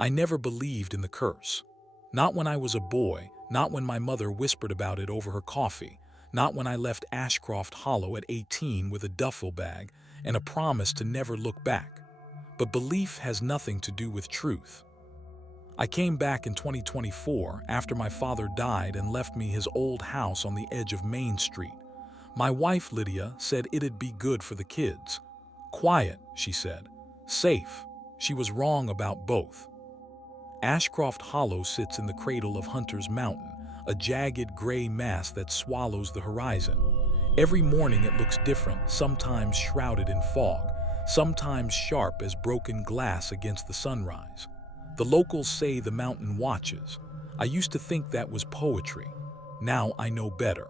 I never believed in the curse. Not when I was a boy, not when my mother whispered about it over her coffee, not when I left Ashcroft Hollow at 18 with a duffel bag and a promise to never look back. But belief has nothing to do with truth. I came back in 2024 after my father died and left me his old house on the edge of Main Street. My wife, Lydia, said it'd be good for the kids. Quiet, she said. Safe. She was wrong about both. Ashcroft Hollow sits in the cradle of Hunter's Mountain, a jagged gray mass that swallows the horizon. Every morning it looks different, sometimes shrouded in fog, sometimes sharp as broken glass against the sunrise. The locals say the mountain watches. I used to think that was poetry. Now I know better.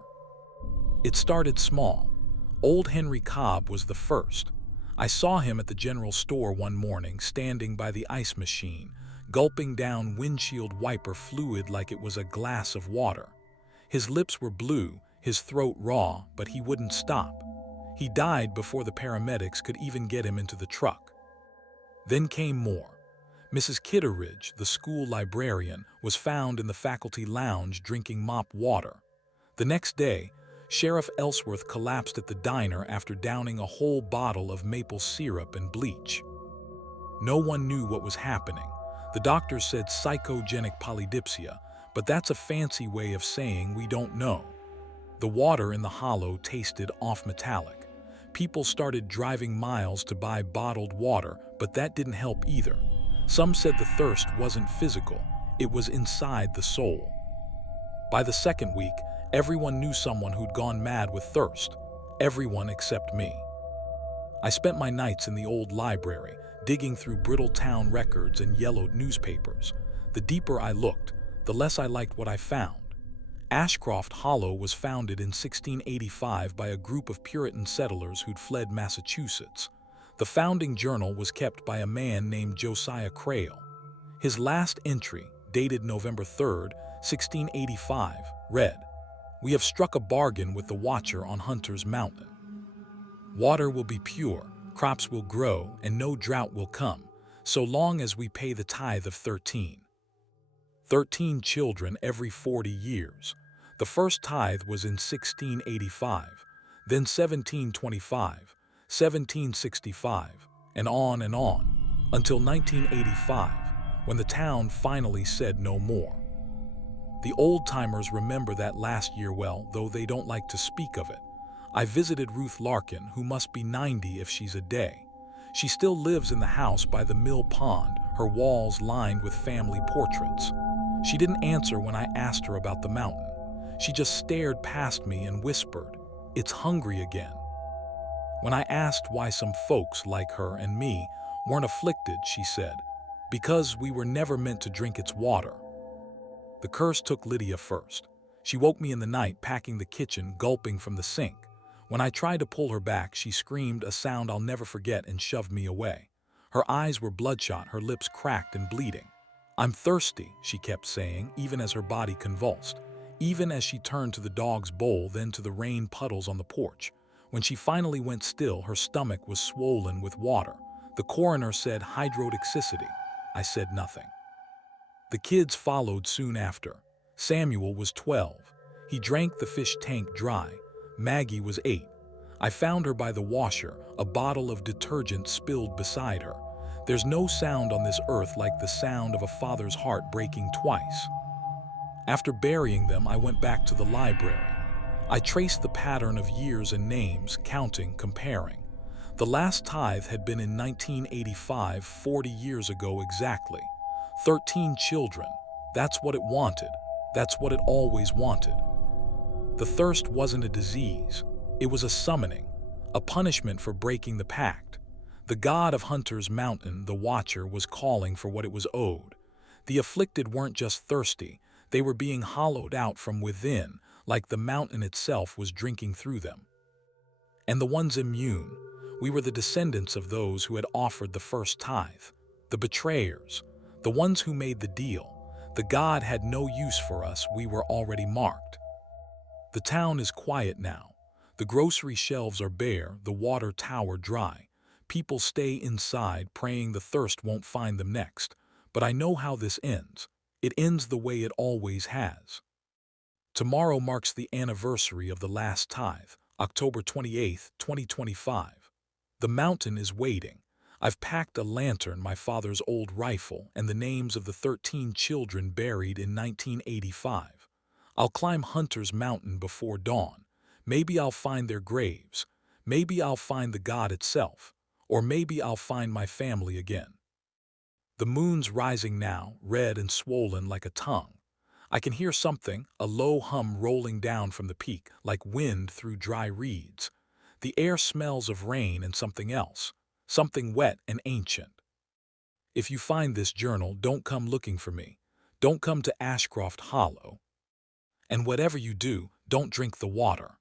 It started small. Old Henry Cobb was the first. I saw him at the general store one morning, standing by the ice machine, gulping down windshield wiper fluid like it was a glass of water. His lips were blue, his throat raw, but he wouldn't stop. He died before the paramedics could even get him into the truck. Then came more. Mrs. Kitteridge, the school librarian, was found in the faculty lounge drinking mop water. The next day, Sheriff Ellsworth collapsed at the diner after downing a whole bottle of maple syrup and bleach. No one knew what was happening. The doctors said psychogenic polydipsia, but that's a fancy way of saying we don't know. The water in the hollow tasted off-metallic. People started driving miles to buy bottled water, but that didn't help either. Some said the thirst wasn't physical, it was inside the soul. By the second week, everyone knew someone who'd gone mad with thirst. Everyone except me. I spent my nights in the old library, digging through brittle town records and yellowed newspapers. The deeper I looked, the less I liked what I found. Ashcroft Hollow was founded in 1685 by a group of Puritan settlers who'd fled Massachusetts. The founding journal was kept by a man named Josiah Crail. His last entry, dated November 3rd, 1685, read, "We have struck a bargain with the Watcher on Hunter's Mountain. Water will be pure, crops will grow, and no drought will come, so long as we pay the tithe of 13. 13 children every 40 years. The first tithe was in 1685, then 1725, 1765, and on, until 1985, when the town finally said no more. The old-timers remember that last year well, though they don't like to speak of it. I visited Ruth Larkin, who must be 90 if she's a day. She still lives in the house by the mill pond, her walls lined with family portraits. She didn't answer when I asked her about the mountain. She just stared past me and whispered, "It's hungry again." When I asked why some folks like her and me weren't afflicted, she said, "Because we were never meant to drink its water." The curse took Lydia first. She woke me in the night packing the kitchen, gulping from the sink. When I tried to pull her back, she screamed a sound I'll never forget and shoved me away. Her eyes were bloodshot, her lips cracked and bleeding. "I'm thirsty," she kept saying, even as her body convulsed, even as she turned to the dog's bowl, then to the rain puddles on the porch. When she finally went still, her stomach was swollen with water. The coroner said hydrotoxicity. I said nothing. The kids followed soon after. Samuel was 12. He drank the fish tank dry. Maggie was 8. I found her by the washer, a bottle of detergent spilled beside her. There's no sound on this earth like the sound of a father's heart breaking twice. After burying them, I went back to the library. I traced the pattern of years and names, counting, comparing. The last tithe had been in 1985, 40 years ago exactly. 13 children. That's what it wanted. That's what it always wanted. The thirst wasn't a disease. It was a summoning, a punishment for breaking the pact. The god of Hunter's Mountain, the Watcher, was calling for what it was owed. The afflicted weren't just thirsty. They were being hollowed out from within, like the mountain itself was drinking through them. And the ones immune, we were the descendants of those who had offered the first tithe, the betrayers, the ones who made the deal. The god had no use for us, we were already marked. The town is quiet now. The grocery shelves are bare, the water tower dry. People stay inside, praying the thirst won't find them next. But I know how this ends. It ends the way it always has. Tomorrow marks the anniversary of the last tithe, October 28th, 2025. The mountain is waiting. I've packed a lantern, my father's old rifle, and the names of the 13 children buried in 1985. I'll climb Hunter's Mountain before dawn. Maybe I'll find their graves. Maybe I'll find the God itself. Or maybe I'll find my family again. The moon's rising now, red and swollen like a tongue. I can hear something, a low hum rolling down from the peak, like wind through dry reeds. The air smells of rain and something else, something wet and ancient. If you find this journal, don't come looking for me. Don't come to Ashcroft Hollow. And whatever you do, don't drink the water.